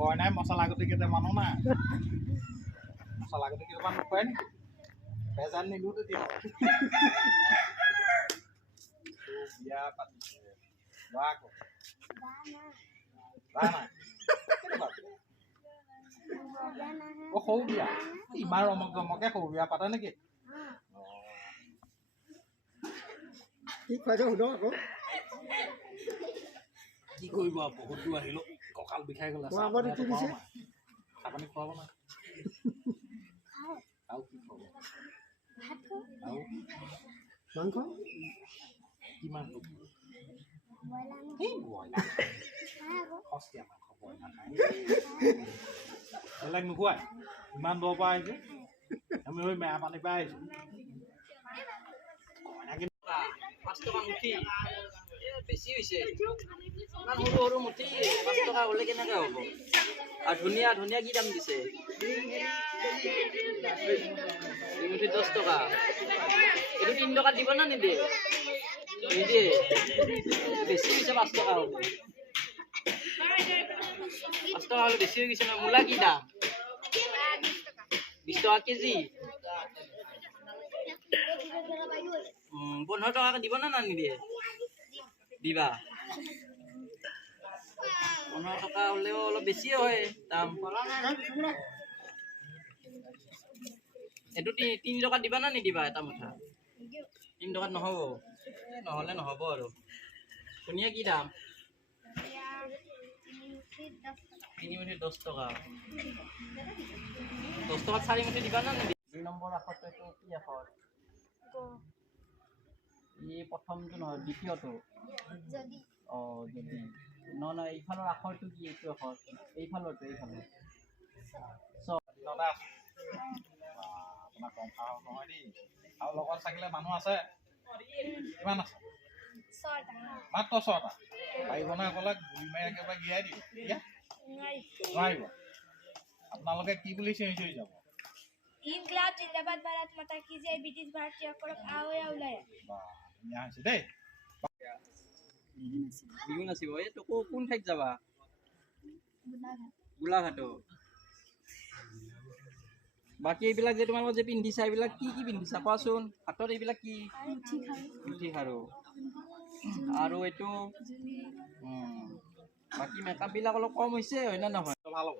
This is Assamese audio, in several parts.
কয় নাই মছলা গুটি কেইটামানো নাই মছলা গুটি কেইটামান খুৱাই নেকি বেজান নিদিওঁ তেতিয়া বিয়া পাতিছে ল'ৰা আকৌ সৰু বিয়া ইমান ৰমক জমকে সৰু বিয়া পাতে নেকি কি খুৱাইছে সুধো আকৌ কি কৰিব বহুত দূৰ আহিলো কঁকাল বিষাই গ'লে চাপানী খুৱাব নাই আৰু কি খুৱাব আৰু মাংস কি মাংস সস্তীয়া মাংস ব্ৰইলাৰ খাই বেলেগ নোখোৱাই ইমান দূৰৰ পৰা আহিছোঁ আমি হৈ মেৰা পানীৰ পৰা আহিছোঁ 5 টকা মুঠি বেছি হৈছে ইমান সৰু সৰু মুঠি 5 টকা হ'লে কেনেকৈ হ'ব আৰু ধুনীয়া ধুনীয়া কি দাম দিছে মুঠি 10 টকা এইটো 3 টকাত দিব না নিদিয়ে নিদিয়ে বেছি হৈছে 5 টকা হ'ব 5 টকা হ'লে বেছি হৈ গৈছে ন মূলা কি দাম 20 টকা কেজি 15 টকা দিব না নিদিয়ে দিবা 15 টকা হ'লেও অলপ বেছি হয় দাম এইটো 3 টকা দিবা না নিদিবা এটা মুঠা 3 টকাত নহ'ব নহ'লে নহ'ব আৰু ধুনীয়া কি দাম 3 মুঠি 10 টকা 10 টকাত 4 মুঠি দিবা না নিদিবা 2 নম্বৰ আখৰটো এইটো কি আখৰ এই প্ৰথমটো নহয় দ্বিতীয়টো যদি নহয় এইফালৰ আখৰটো কি এইটো আখৰ এইফালৰটো এইফালৰ আপোনাৰ কম খাওঁ নহয় দেই আৰু লগত থাকিলে মানুহ আছে কিমান আছে মাত্ৰ 6টা পাৰিব না ক'লে গুলি মাৰি একেবাৰে গিৰাই দিব এতিয়া নোৱাৰিব আপোনালোকে কি বুলি চিঞৰি চিঞৰি যাব ইনকলাব জিন্দাবাদ ভাৰত মাতা কি জয় ব্ৰিটিছ ভাৰতীয় কৰক আওয়া ওলাই ধুনীয়া হৈছে দেই বিহু নাচিব এই তোক কোন ঠাইত যাবা গোলাঘাট বাকী এইবিলাক যে তোমালোকৰ যে পিন্ধিছা এইবিলাক কি কি পিন্ধিছা কোৱাচোন হাতত এইবিলাক কি মুঠি খাৰু আৰু এইটো বাকী মেকআপ বিলাক অলপ কম হৈছে হয় না নহয় ভাল হ'ব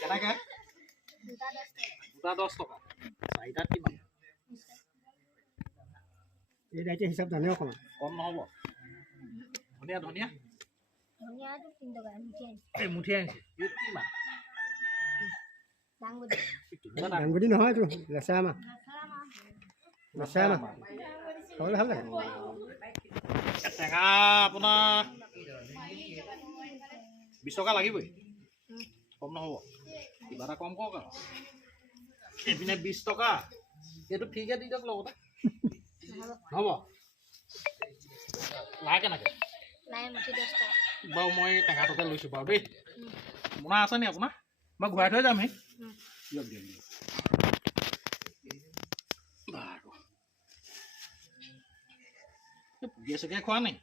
কেনেকৈ দুটা 10 টকা চাৰিটাত কিমান এই দায়িত্ব হিচাপ জানে অকণমান কম নহ'ব ধুনীয়া ধুনীয়া ধনিয়াটো 3 টকা এই মুঠি আনিছে কিমান ডাংগুটি নহয় এইটো লেচেৰা মাহ খাবলৈ ভাল লাগে টেঙা আপোনাৰ 20 টকা লাগিবই কম নহ'ব কিবা এটা কম কওক আৰু এইপিনে 20 টকা এইটো ফ্ৰীকৈ দি দিয়ক লগতে হ'ব লাই কেনেকৈ লাই মুঠি 10 টকা বাৰু মই টেঙাটোকে লৈছোঁ বাৰু দেই মোনা আছে নি আপোনাৰ মই ঘূৰাই থৈ যামহি দিয়ক দিয়ক বাৰু পুগিয়ে চুগিয়ে খোৱা নাই